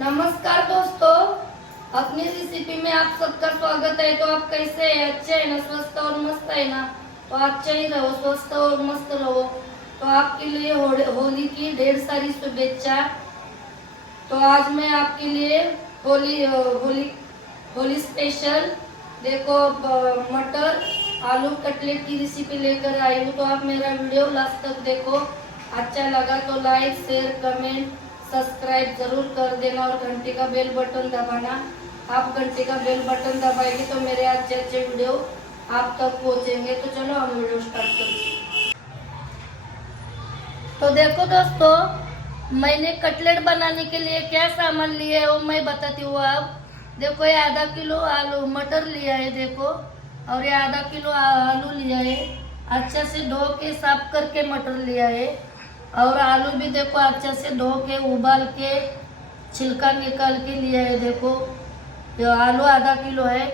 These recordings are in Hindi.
नमस्कार दोस्तों, अपनी रेसिपी में आप सबका स्वागत है। तो आप कैसे हैं? अच्छे हैं ना? स्वस्थ और मस्त है ना? तो अच्छे ही रहो, स्वस्थ और मस्त रहो। तो आपके लिए होली की ढेर सारी शुभेच्छा। तो आज मैं आपके लिए होली होली होली स्पेशल देखो मटर आलू कटलेट की रेसिपी लेकर आई हूँ। तो आप मेरा वीडियो लास्ट तक देखो। अच्छा लगा तो लाइक शेयर कमेंट सब्सक्राइब जरूर कर देना और घंटे का बेल बटन दबाना। आप घंटे का बेल बटन दबाएंगे तो मेरे अच्छे अच्छे वीडियो आप तक पहुंचेंगे। तो चलो हम वीडियो स्टार्ट करते। तो देखो दोस्तों, मैंने कटलेट बनाने के लिए क्या सामान लिए है वो मैं बताती हूँ। आप देखो, ये आधा किलो आलू मटर लिया है देखो, और ये आधा किलो आलू लिया है। अच्छा से धो के साफ करके मटर लिया है, और आलू भी देखो अच्छा से धो के उबाल के छिलका निकाल के लिया है। देखो ये आलू आधा किलो है,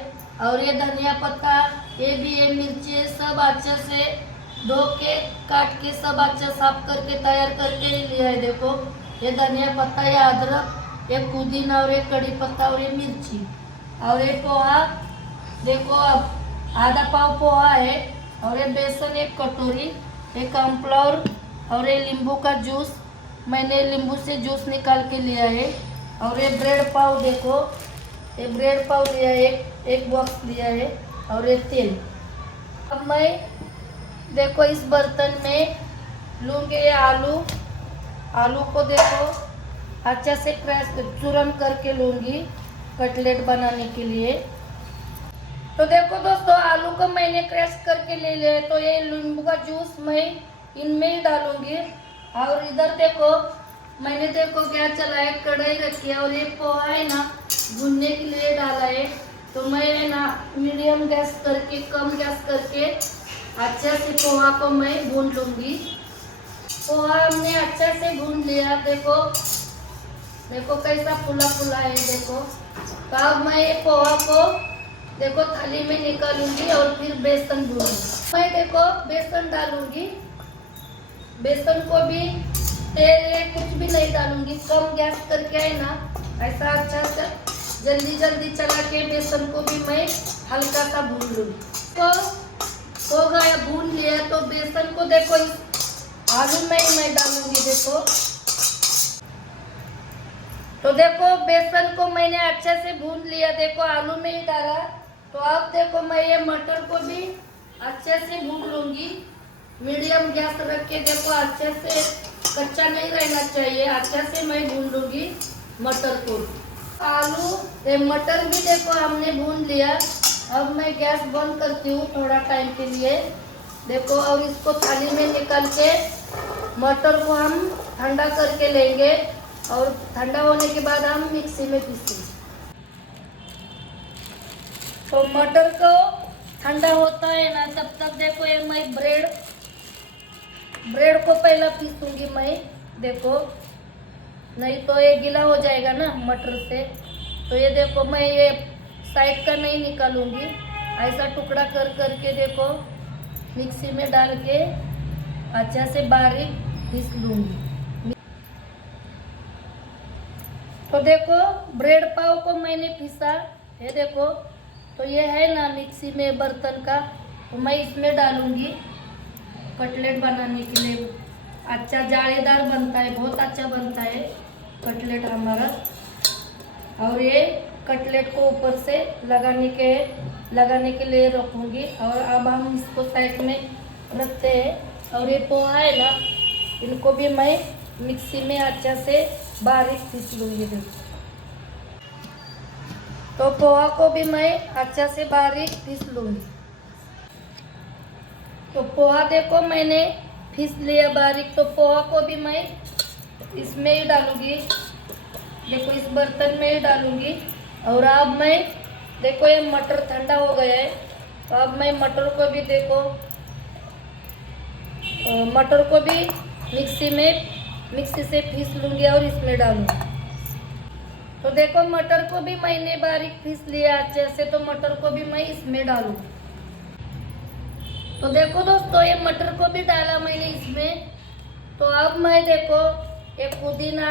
और ये धनिया पत्ता, ये मिर्ची सब अच्छा से धो के काट के सब अच्छा साफ करके तैयार करके लिया है। देखो ये धनिया पत्ता, ये अदरक, ये पुदीना, और ये कड़ी पत्ता, और ये मिर्ची, और ये पोहा देखो अब आधा पाव पोहा है, और ये बेसन एक कटोरी, ये कॉर्नफ्लोर, और ये नींबू का जूस, मैंने नींबू से जूस निकाल के लिया है। और ये ब्रेड पाव देखो, ये ब्रेड पाव लिया है, एक बॉक्स लिया है, और ये तेल। अब मैं देखो इस बर्तन में लूँगी ये आलू को देखो अच्छा से क्रैश चूरन करके लूँगी कटलेट बनाने के लिए। तो देखो दोस्तों, आलू को मैंने क्रैश करके ले लिया है। तो ये नींबू का जूस मैं इनमें ही डालूंगी। और इधर देखो मैंने देखो क्या चला है, कढ़ाई रखी है, और ये पोहा है ना भूनने के लिए डाला है। तो मैं ना मीडियम गैस करके कम गैस करके अच्छा से पोहा को मैं भून लूंगी। पोहा हमने अच्छा से भून लिया। देखो कैसा फुला फुला है देखो। तो अब मैं ये पोहा को देखो थाली में निकालूंगी और फिर बेसन भूनूंगी। मैं देखो बेसन डालूंगी, बेसन को भी तेल या कुछ भी नहीं डालूंगी, कम गैस करके है ना ऐसा अच्छा से जल्दी जल्दी चला के बेसन को भी मैं हल्का सा भून लूंगी। तो हो गया भून लिया। तो बेसन को देखो इस आलू में ही मैं डालूंगी देखो। तो देखो बेसन को मैंने अच्छे से भून लिया, देखो आलू में ही डाला। तो अब देखो मैं ये मटर को भी अच्छे से भून लूंगी, मीडियम गैस रख के। देखो अच्छे से कच्चा नहीं रहना चाहिए, अच्छे से मैं भून लूंगी मटर को। आलू मटर भी देखो हमने भून लिया। अब मैं गैस बंद करती हूँ थोड़ा टाइम के लिए देखो। और इसको थाली में निकाल के मटर को हम ठंडा करके लेंगे, और ठंडा होने के बाद हम मिक्सी में पीसेंगे। तो मटर को ठंडा होता है ना तब तक देखो ये मैं ब्रेड को पहला पीसूंगी मैं देखो, नहीं तो ये गीला हो जाएगा ना मटर से। तो ये देखो मैं ये साइड का नहीं निकालूंगी, ऐसा टुकड़ा कर करके देखो मिक्सी में डाल के अच्छा से बारीक पीस लूंगी। तो देखो ब्रेड पाव को मैंने पीसा, ये देखो। तो ये है ना मिक्सी में बर्तन का, तो मैं इसमें डालूंगी कटलेट बनाने के लिए। अच्छा जालीदार बनता है, बहुत अच्छा बनता है कटलेट हमारा। और ये कटलेट को ऊपर से लगाने के लिए रखूंगी। और अब हम इसको साइड में रखते हैं। और ये पोहा है ना, इनको भी मैं मिक्सी में अच्छा से बारीक पीस लूँगी देखो। तो पोहा को भी मैं अच्छा से बारीक पीस लूँगी। तो पोहा देखो मैंने पीस लिया बारीक। तो पोहा को भी मैं इसमें ही डालूंगी देखो, इस बर्तन में ही डालूंगी। और अब मैं देखो ये मटर ठंडा हो गया है। तो अब मैं मटर को भी देखो, मटर को भी मिक्सी से पीस लूँगी और इसमें डालूँगी। तो देखो मटर को भी मैंने बारीक पीस लिया अच्छे से। तो मटर को भी मैं इसमें डालूँगी। तो देखो दोस्तों ये मटर को भी डाला मैंने इसमें। तो अब मैं देखो ये पुदीना,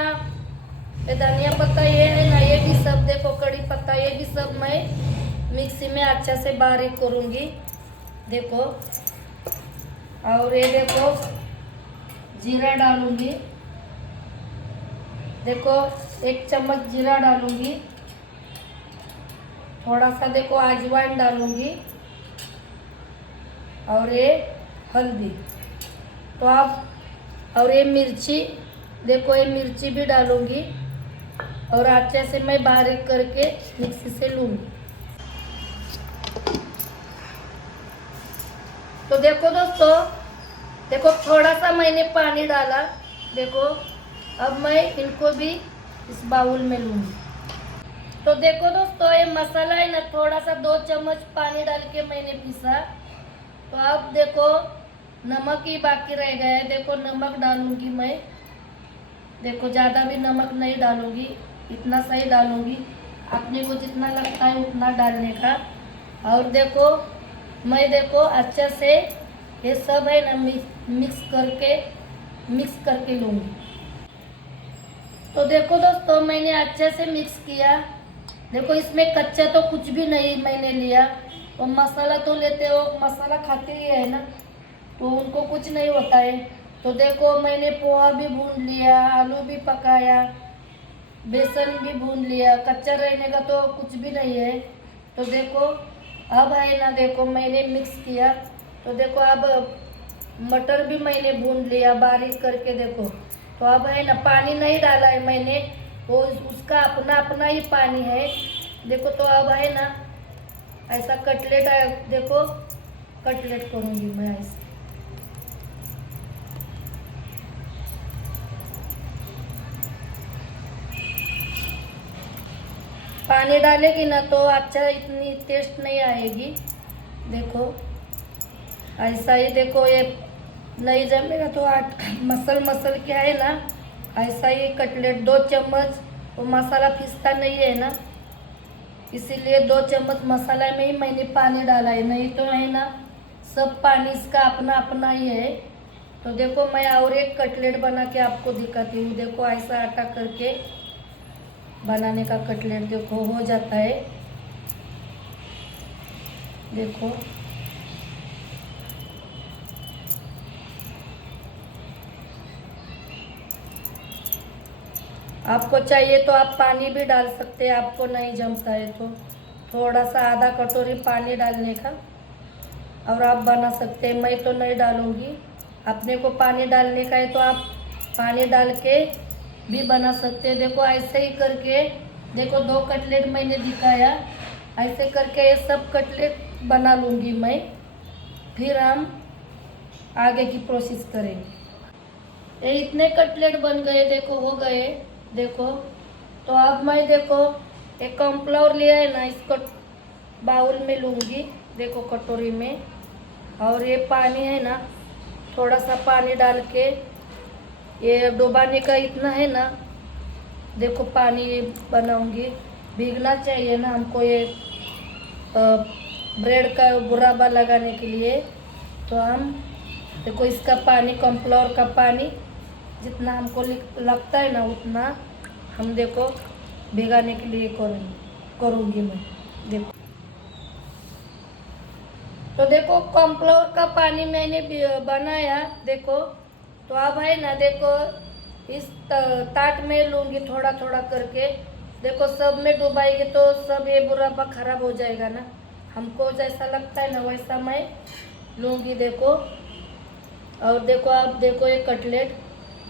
ये धनिया पत्ता, ये है ये भी सब मैं मिक्सी में अच्छा से बारीक करूँगी। देखो, और ये देखो जीरा डालूँगी। देखो 1 चम्मच जीरा डालूँगी। थोड़ा सा देखो अजवाइन डालूँगी और ये हल्दी। तो आप और ये मिर्ची, देखो ये मिर्ची भी डालूँगी और अच्छे से मैं बारीक करके मिक्सी से लूँगी। तो देखो दोस्तों, देखो थोड़ा सा मैंने पानी डाला। देखो अब मैं इनको भी इस बाउल में लूँगी। तो देखो दोस्तों, ये मसाला है ना, थोड़ा सा 2 चम्मच पानी डाल के मैंने पीसा। तो अब देखो नमक ही बाकी रह गया है। देखो नमक डालूँगी मैं। देखो ज़्यादा भी नमक नहीं डालूँगी, इतना सही डालूँगी। अपने को जितना लगता है उतना डालने का। और देखो मैं देखो अच्छे से ये सब है ना मिक्स करके लूँगी। तो देखो दोस्तों, मैंने अच्छे से मिक्स किया। देखो इसमें कच्चा तो कुछ भी नहीं मैंने लिया। और मसाला तो लेते हो, मसाला खाते ही है ना, तो उनको कुछ नहीं होता है। तो देखो मैंने पोहा भी भून लिया, आलू भी पकाया, बेसन भी भून लिया। कच्चा रहने का तो कुछ भी नहीं है। तो देखो अब है ना, देखो मैंने मिक्स किया। तो देखो अब मटर भी मैंने भून लिया बारीक करके। देखो तो अब है ना, पानी नहीं डाला है मैंने, वो उसका अपना अपना ही पानी है। देखो तो अब है ना ऐसा कटलेट है। देखो कटलेट करूँगी मैं ऐसे। पानी डालेगी ना तो अच्छा इतनी टेस्ट नहीं आएगी। देखो ऐसा ही, देखो ये नहीं जमेगा तो मसल क्या है ना, ऐसा ही कटलेट 2 चम्मच। वो मसाला पिसता नहीं है ना, इसीलिए 2 चम्मच मसाला में ही मैंने पानी डाला है। नहीं तो है ना सब पानी इसका अपना अपना ही है। तो देखो मैं और एक कटलेट बना के आपको दिखाती हूँ। देखो ऐसा आटा करके बनाने का कटलेट देखो हो जाता है। देखो आपको चाहिए तो आप पानी भी डाल सकते हैं, आपको नहीं जमता है तो थोड़ा सा आधा कटोरी पानी डालने का और आप बना सकते हैं। मैं तो नहीं डालूँगी, अपने को पानी डालने का है तो आप पानी डाल के भी बना सकते हैं। देखो ऐसे ही करके, देखो 2 कटलेट मैंने दिखाया, ऐसे करके ये सब कटलेट बना लूँगी मैं। फिर हम आगे की प्रोसेस करेंगे। ये इतने कटलेट बन गए, देखो हो गए। देखो तो अब मैं देखो एक कॉर्नफ्लोर लिया है ना, इसको बाउल में लूँगी। देखो कटोरी में, और ये पानी है ना, थोड़ा सा पानी डाल के ये डुबाने का इतना है ना। देखो पानी बनाऊंगी, भीगना चाहिए ना हमको ये ब्रेड का बुराबा लगाने के लिए। तो हम देखो इसका पानी, कॉर्नफ्लोर का पानी जितना हमको लगता है ना उतना हम देखो भिगाने के लिए करूँगी मैं। देखो तो देखो कॉर्नफ्लोर का पानी मैंने बनाया। देखो तो अब है ना, देखो इस ताट में लूँगी थोड़ा थोड़ा करके। देखो सब में डुबाएगी तो सब ये बुराबा खराब हो जाएगा ना, हमको जैसा लगता है ना वैसा मैं लूँगी। देखो और देखो आप देखो ये कटलेट,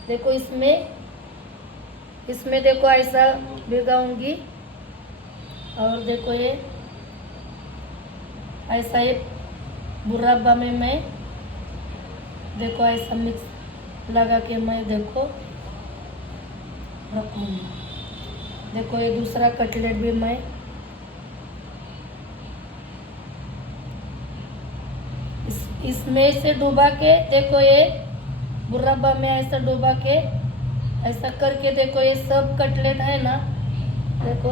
देखो इसमें देखो ऐसा भिगाऊंगी। और देखो ये ऐसा ही बुराबा में मैं देखो ऐसा मिक्स लगा के मैं देखो रखूँगी। देखो ये दूसरा कटलेट भी मैं इसमें से डुबा के, देखो ये बुराबा में ऐसा डुबा के ऐसा करके, देखो ये सब कटलेट है ना, देखो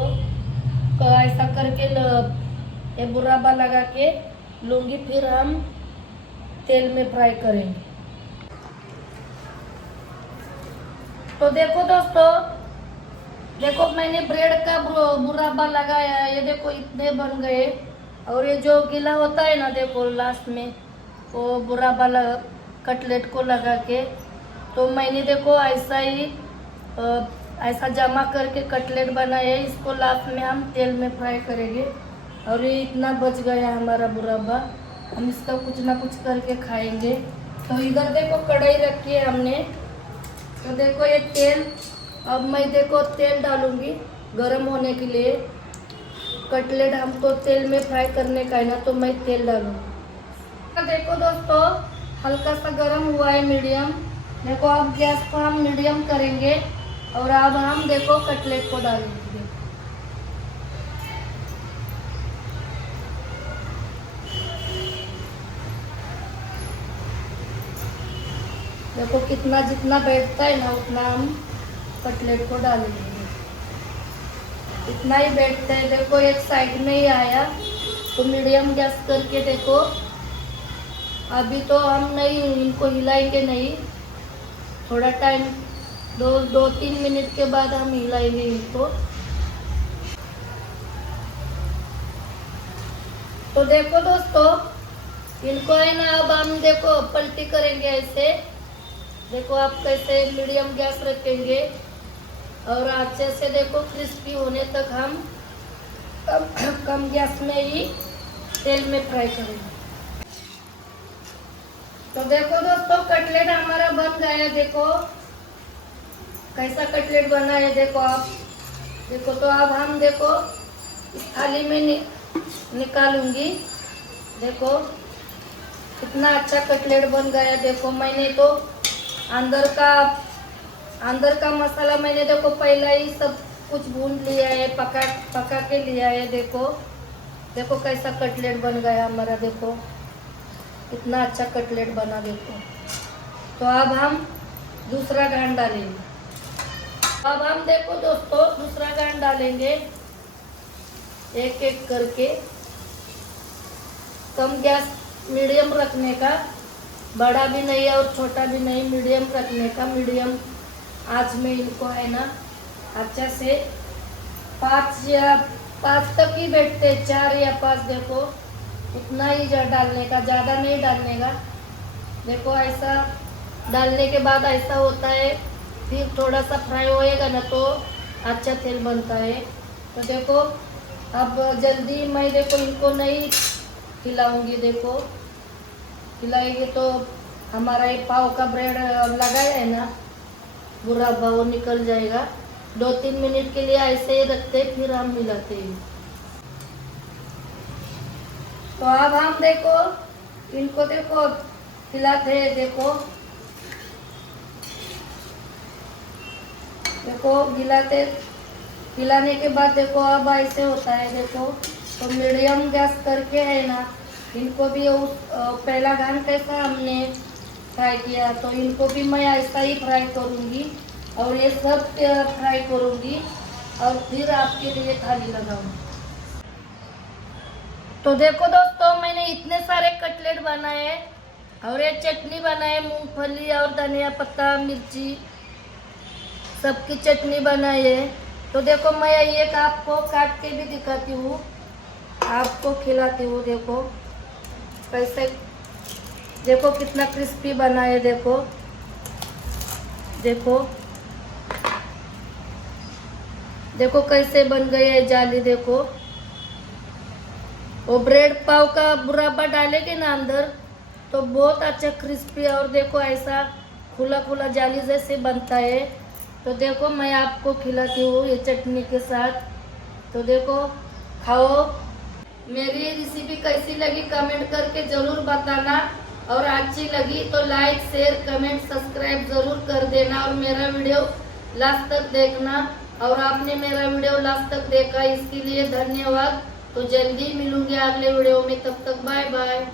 तो ऐसा करके ये बुराबा लगा के लूँगी। फिर हम तेल में फ्राई करेंगे। तो देखो दोस्तों देखो मैंने ब्रेड का बुराबा लगाया है, ये देखो इतने बन गए। और ये जो गीला होता है ना, देखो लास्ट में वो बुराबा कटलेट को लगा के, तो मैंने देखो ऐसा ही ऐसा जमा करके कटलेट बनाया है। इसको लास्ट में हम तेल में फ्राई करेंगे। और ये इतना बच गया हमारा बुराबा, हम इसका कुछ ना कुछ करके खाएंगे। तो इधर देखो कढ़ाई रखी है हमने, तो देखो ये तेल, अब मैं देखो तेल डालूंगी गरम होने के लिए। कटलेट हमको तेल में फ्राई करने का है ना, तो मैं तेल डालूंगी। देखो दोस्तों हल्का सा गरम हुआ है, मीडियम। देखो अब गैस को हम मीडियम करेंगे और अब हम देखो कटलेट को डालेंगे। देखो कितना जितना बैठता है ना उतना हम कटलेट को डालेंगे। इतना ही बैठता है। देखो एक साइड में ही आया, तो मीडियम गैस करके देखो। अभी तो हम नहीं इनको हिलाएंगे नहीं, थोड़ा टाइम 2-3 मिनट के बाद हम हिलाएंगे इनको। तो देखो दोस्तों इनको है ना, अब हम देखो पलटी करेंगे ऐसे। देखो आप कैसे मीडियम गैस रखेंगे और अच्छे से देखो क्रिस्पी होने तक हम कम गैस में ही तेल में फ्राई करेंगे। तो देखो दोस्तों कटलेट हमारा बन गया। देखो कैसा कटलेट बना है, देखो आप देखो। तो अब हम देखो इस थाली में निकालूंगी। देखो कितना अच्छा कटलेट बन गया। देखो मैंने तो अंदर का मसाला मैंने देखो पहले ही सब कुछ भून लिया है, पका के लिया है। देखो कैसा कटलेट बन गया हमारा। देखो कितना अच्छा कटलेट बना। देखो तो अब हम दूसरा घान डालेंगे। अब हम देखो दोस्तों दूसरा घान डालेंगे एक एक करके। कम गैस मीडियम रखने का, बड़ा भी नहीं और छोटा भी नहीं, मीडियम रखने का। मीडियम आँच में इनको है ना अच्छा से 5 तक ही बैठते, 4 या 5। देखो उतना ही डालने का, ज़्यादा नहीं डालने का। देखो ऐसा डालने के बाद ऐसा होता है, फिर थोड़ा सा फ्राई होएगा ना तो अच्छा तेल बनता है। तो देखो अब जल्दी मैं देखो इनको नहीं खिलाऊंगी। देखो खिलाएंगे तो हमारा ये पाव का ब्रेड लगाया है ना बुराबा, वो निकल जाएगा। 2-3 मिनट के लिए ऐसे ही रखते, फिर हम मिलाते हैं। तो अब हम देखो इनको देखो खिलाते हैं। देखो खिलाने के बाद देखो अब ऐसे होता है। देखो तो मीडियम गैस करके है ना इनको भी पहला घान कैसा हमने फ्राई किया, तो इनको भी मैं ऐसा ही फ्राई करूँगी और ये सब फ्राई करूँगी और फिर आपके लिए थाली लगाऊंगी। तो देखो दोस्तों मैंने इतने सारे कटलेट बनाए और ये चटनी बनाए, मूंगफली और धनिया पत्ता मिर्ची सबकी चटनी बनाई है। तो देखो मैं एक आपको काट के भी दिखाती हूँ, आपको खिलाती हूँ। देखो कैसे, देखो कितना क्रिस्पी बना है। देखो देखो देखो कैसे बन गए है जाली। देखो वो ब्रेड पाव का बुराबा डालेंगे ना अंदर तो बहुत अच्छा क्रिस्पी और देखो ऐसा खुला खुला जाली जैसे बनता है। तो देखो मैं आपको खिलाती हूँ ये चटनी के साथ। तो देखो खाओ। मेरी रेसिपी कैसी लगी कमेंट करके ज़रूर बताना, और अच्छी लगी तो लाइक शेयर कमेंट सब्सक्राइब ज़रूर कर देना और मेरा वीडियो लास्ट तक देखना। और आपने मेरा वीडियो लास्ट तक देखा इसके लिए धन्यवाद। तो जल्दी मिलूंगी अगले वीडियो में, तब तक बाय बाय।